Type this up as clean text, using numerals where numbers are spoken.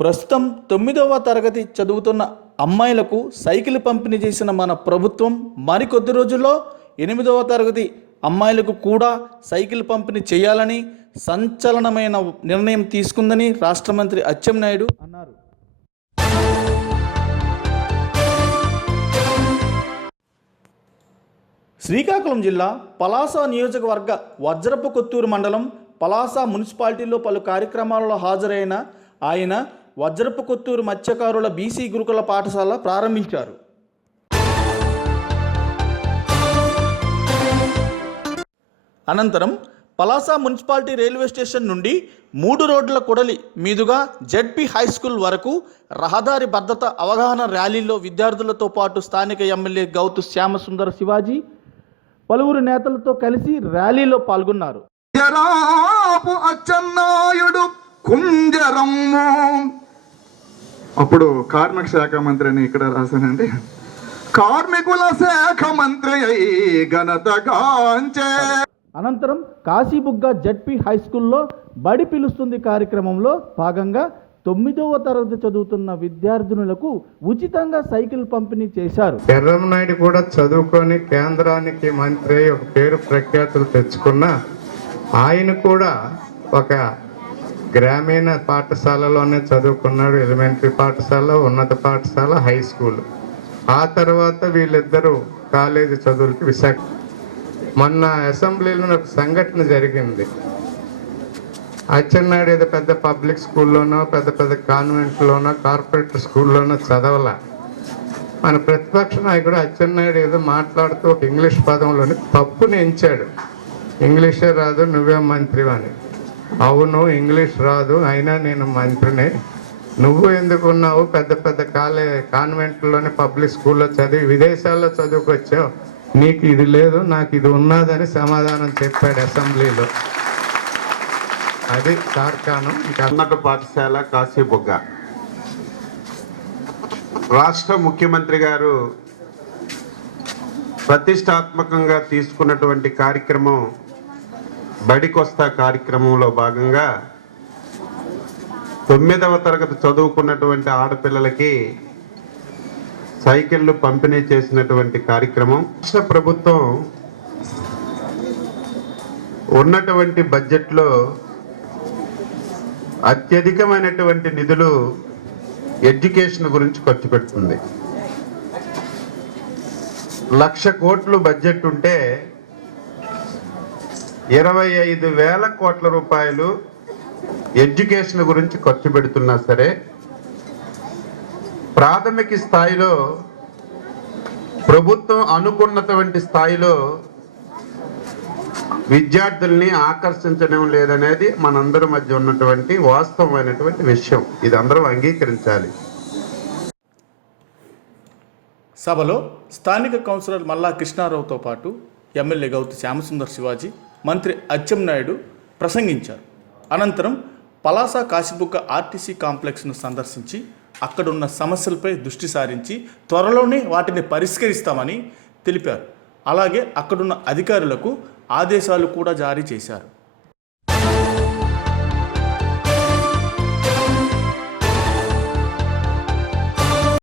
ప్రస్తుతం 9వ తరగతి చదువుతున్న అమ్మాయిలకు సైకిల్ పంపిణీ చేసిన మన ప్రభుత్వం మరికొద్ది రోజుల్లో 8వ తరగతి అమ్మాయిలకు కూడా సైకిల్ పంపిణీ చేయాలని సంచలనమైన నిర్ణయం తీసుకుందని రాష్ట్ర మంత్రి అచ్చెన్నాయుడు అన్నారు. శ్రీకాకుళం జిల్లా పలాస నియోజకవర్గ వజ్రపు కొత్తూరు మండలం పలాస మున్సిపాలిటీలో పలు కార్యక్రమాలలో హాజరైన ఆయన వజ్రపు కొత్తూరు మత్స్యకారుల బీసీ గురుకుల పాఠశాల ప్రారంభించారు. అనంతరం పలాస మున్సిపాలిటీ రైల్వే స్టేషన్ నుండి 3 రోడ్ల కూడలి మీదుగా జెడ్పీ హై స్కూల్ వరకు రహదారి భద్రత అవగాహన ర్యాలీలో విద్యార్థులతో పాటు స్థానిక ఎమ్మెల్యే గౌతు శ్యామసుందర శివాజీ పలువురు నేతలతో కలిసి ర్యాలీలో పాల్గొన్నారు. అచ్చెన్నాయుడు కుంజరమ్ము అప్పుడు కార్మిక శాఖ మంత్రి అని ఇక్కడ రాశానండి. కార్మికుల శాఖ మంత్రి అయి ఘనతగాంచే. అనంతరం కాశీబుగ్గ జెడ్పీ హై స్కూల్లో బడి పిలుస్తుంది కార్యక్రమంలో భాగంగా 9వ తరగతి చదువుతున్న విద్యార్థినులకు ఉచితంగా సైకిల్ పంపిణీ చేశారు. ఎర్రంనాయుడు కూడా చదువుకొని కేంద్రానికి మంత్రి ఒక పేరు ప్రఖ్యాతులు తెచ్చుకున్న ఆయన కూడా ఒక గ్రామీణ పాఠశాలలోనే చదువుకున్నాడు. ఎలిమెంటరీ పాఠశాల, ఉన్నత పాఠశాల, హై స్కూల్. ఆ తర్వాత వీళ్ళిద్దరూ కాలేజీ చదువులకి విశాఖ. మొన్న అసెంబ్లీలో ఒక సంఘటన జరిగింది. అచ్చెన్నాయుడు ఏదో పెద్ద పబ్లిక్ స్కూల్లోనో పెద్ద పెద్ద కాన్వెంట్లోనో కార్పొరేట్ స్కూల్లోనో చదవలా. మన ప్రతిపక్ష నాయకుడు అచ్చెన్నాయుడు ఏదో మాట్లాడుతూ ఒక ఇంగ్లీష్ పదంలోని తప్పుని ఎంచాడు. ఇంగ్లీషే రాదు, నువ్వే మంత్రి అని. అవును, ఇంగ్లీష్ రాదు, అయినా నేను మంత్రిని. నువ్వు ఎందుకున్నావు? పెద్ద పెద్ద కాన్వెంట్లోని పబ్లిక్ స్కూల్లో చదివి విదేశాల్లో చదువుకొచ్చావు, నీకు ఇది లేదు, నాకు ఇది ఉన్నదని సమాధానం చెప్పాడు అసెంబ్లీలో. అది తార్కాణం. ఉన్నత పాఠశాల కాశీబుగ్గ. రాష్ట్ర ముఖ్యమంత్రి గారు ప్రతిష్టాత్మకంగా తీసుకున్నటువంటి కార్యక్రమం బడికొస్తా కార్యక్రమంలో భాగంగా 9వ తరగతి చదువుకున్నటువంటి ఆడపిల్లలకి సైకిళ్ళు పంపిణీ చేసినటువంటి కార్యక్రమం. రాష్ట్ర ప్రభుత్వం ఉన్నటువంటి బడ్జెట్లో అత్యధికమైనటువంటి నిధులు ఎడ్యుకేషన్ గురించి ఖర్చు పెడుతుంది. 1,00,000 కోట్లు బడ్జెట్ ఉంటే 25,000 కోట్ల రూపాయలు ఎడ్యుకేషన్ గురించి ఖర్చు పెడుతున్నా సరే, ప్రాథమిక స్థాయిలో ప్రభుత్వం అనుకున్నటువంటి స్థాయిలో విద్యార్థుల్ని ఆకర్షించడం లేదనేది మనందరి మధ్య ఉన్నటువంటి వాస్తవమైనటువంటి విషయం. ఇది అందరూ అంగీకరించాలి. సభలో స్థానిక కౌన్సిలర్ మల్లా కృష్ణారావుతో పాటు ఎమ్మెల్యే గౌతు శ్యామసుందర్ శివాజీ, మంత్రి అచ్చెన్నాయుడు ప్రసంగించారు. అనంతరం పలాస కాశీబుగ్గ ఆర్టీసీ కాంప్లెక్స్ను సందర్శించి అక్కడున్న సమస్యలపై దృష్టి సారించి త్వరలోనే వాటిని పరిష్కరిస్తామని తెలిపారు. అలాగే అక్కడున్న అధికారులకు ఆదేశాలు కూడా జారీ చేశారు.